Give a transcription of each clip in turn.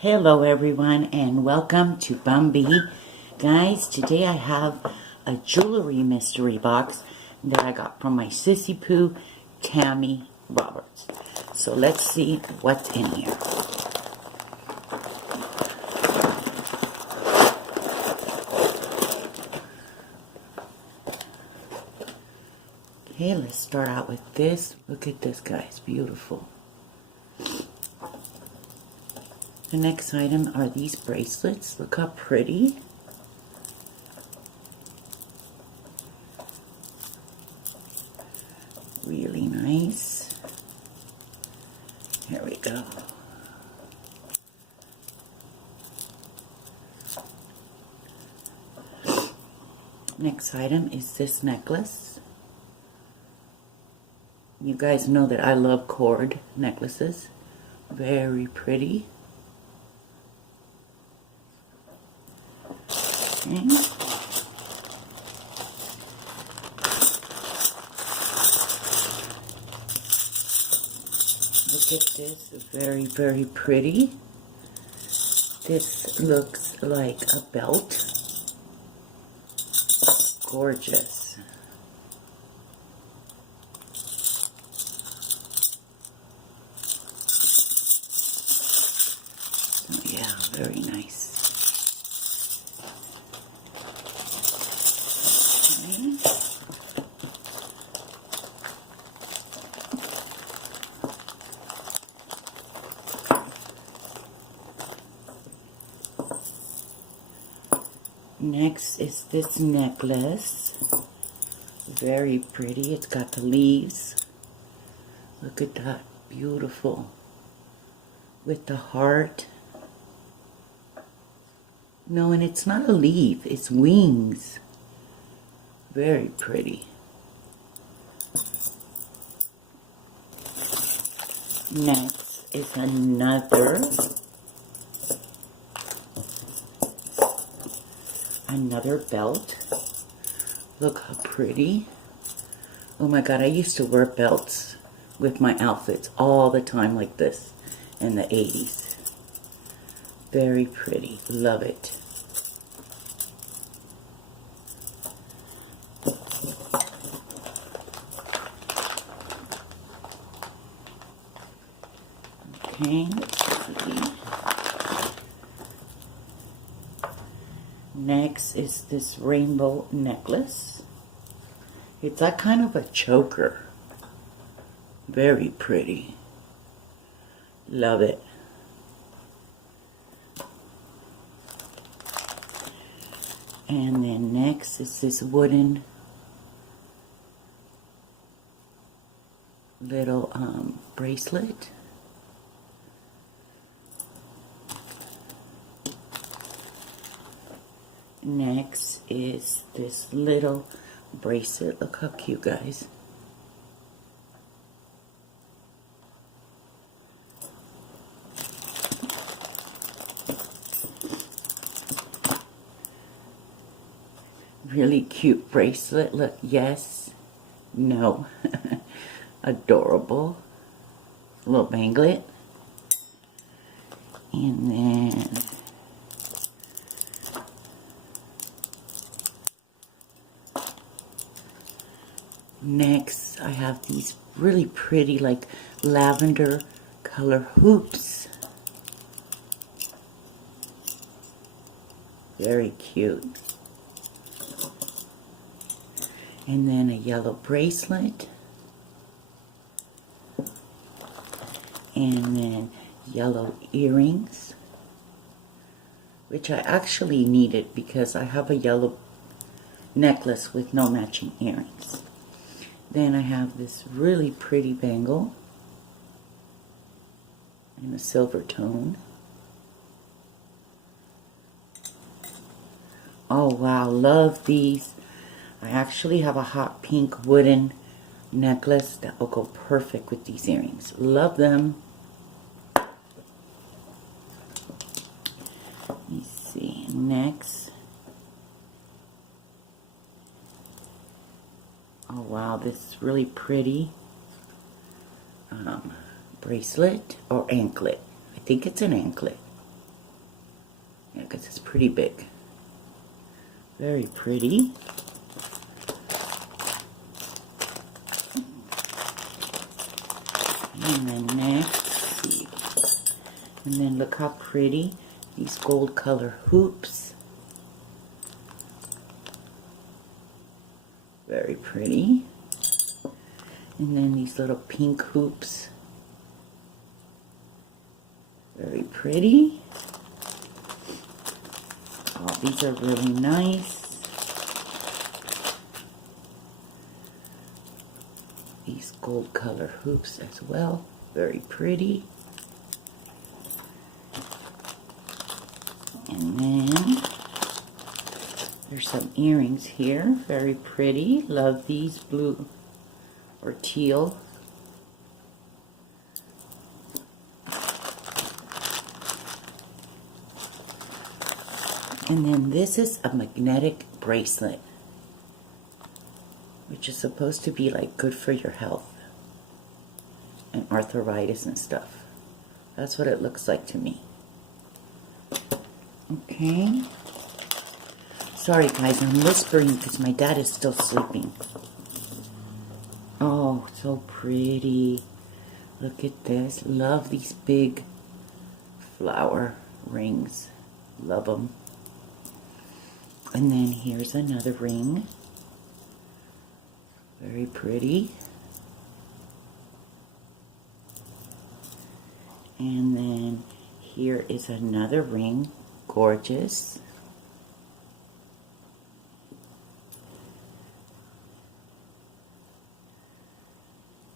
Hello everyone and welcome to Bumby. Guys, today I have a jewelry mystery box that I got from my sissy poo, Tammy Roberts. So let's see what's in here. Okay, let's start out with this. Look at this, guys. Beautiful. The next item are these bracelets. Look how pretty. Really nice. Here we go. Next item is this necklace. You guys know that I love cord necklaces. Very pretty. Okay. Look at this, very, very pretty. This looks like a belt. Gorgeous. So yeah, very nice. Next is this necklace. Very pretty. It's got the leaves. Look at that. Beautiful. With the heart. No, and it's not a leaf. It's wings. Very pretty. Next is another belt. Look how pretty. Oh my god, I used to wear belts with my outfits all the time like this in the 80s. Very pretty. Love it. Okay, let's see. Next is this rainbow necklace. It's a kind of a choker. Very pretty. Love it. And then next is this wooden little bracelet. Next is this little bracelet. Look how cute, guys. Really cute bracelet. Look, yes, no. Adorable. Little banglet. And then next, I have these really pretty, like, lavender color hoops. Very cute. And then a yellow bracelet. And then yellow earrings, which I actually needed because I have a yellow necklace with no matching earrings. Then I have this really pretty bangle in a silver tone. Oh wow, love these. I actually have a hot pink wooden necklace that will go perfect with these earrings. Love them. Let me see. Next. Oh wow, this is really pretty bracelet or anklet. I think it's an anklet. Yeah, because it's pretty big. Very pretty. And then next, let's see. And then look how pretty these gold color hoops. Very pretty. And then these little pink hoops. Very pretty. Oh, these are really nice. These gold color hoops as well. Very pretty. And then there's some earrings here. Very pretty. Love these blue or teal. And then this is a magnetic bracelet, which is supposed to be like good for your health and arthritis and stuff. That's what it looks like to me. Okay. Sorry guys, I'm whispering because my dad is still sleeping. Oh, so pretty. Look at this. Love these big flower rings. Love them. And then here's another ring. Very pretty. And then here is another ring. Gorgeous.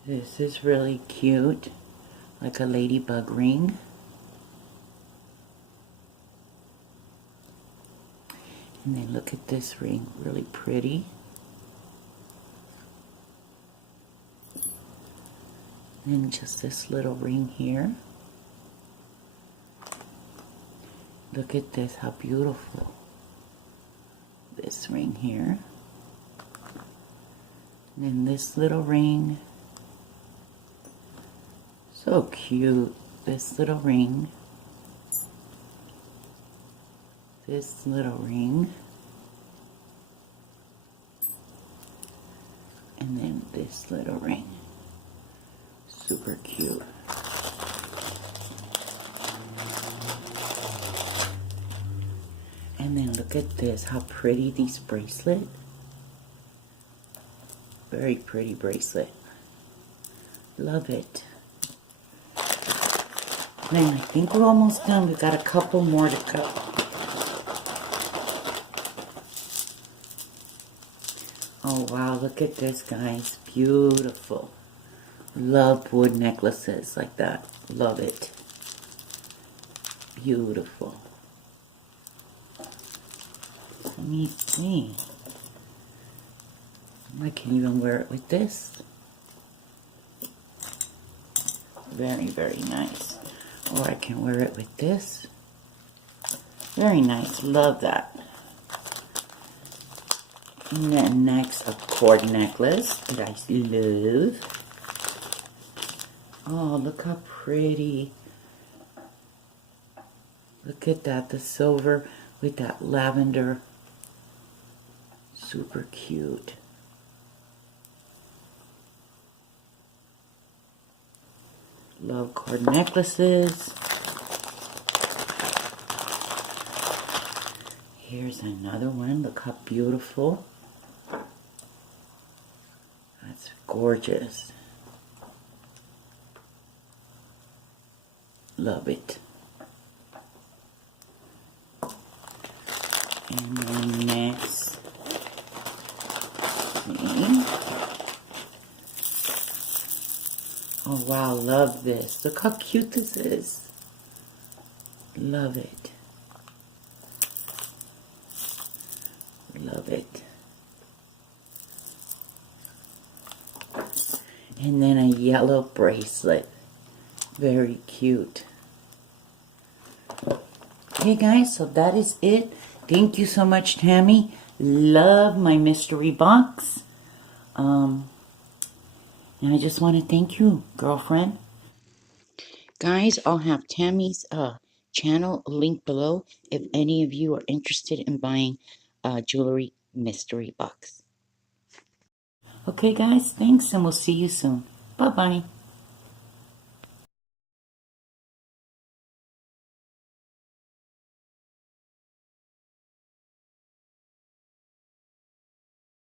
This is really cute, like a ladybug ring. And then look at this ring, really pretty. And just this little ring here. Look at this, how beautiful. This ring here. And then this little ring. So cute. This little ring. This little ring. And then this little ring. Super cute. And then look at this, how pretty these bracelet. Very pretty bracelet. Love it. And I think we're almost done. We've got a couple more to go. Oh wow, look at this, guys. Beautiful. Love wood necklaces like that. Love it. Beautiful. Let me see. I can even wear it with this. Very, very nice. Or I can wear it with this. Very nice. Love that. And then next, a cord necklace that I love. Oh, look how pretty. Look at that, the silver with that lavender. Super cute. Love cord necklaces. Here's another one. Look how beautiful. That's gorgeous. Love it. And then next, see. Oh wow, love this. Look how cute this is. Love it. Love it. And then a yellow bracelet. Very cute. Okay guys, so that is it. Thank you so much, Tammy. Love my mystery box. And I just want to thank you, girlfriend. Guys, I'll have Tammy's channel link below if any of you are interested in buying a jewelry mystery box. Okay guys, thanks, and we'll see you soon. Bye bye.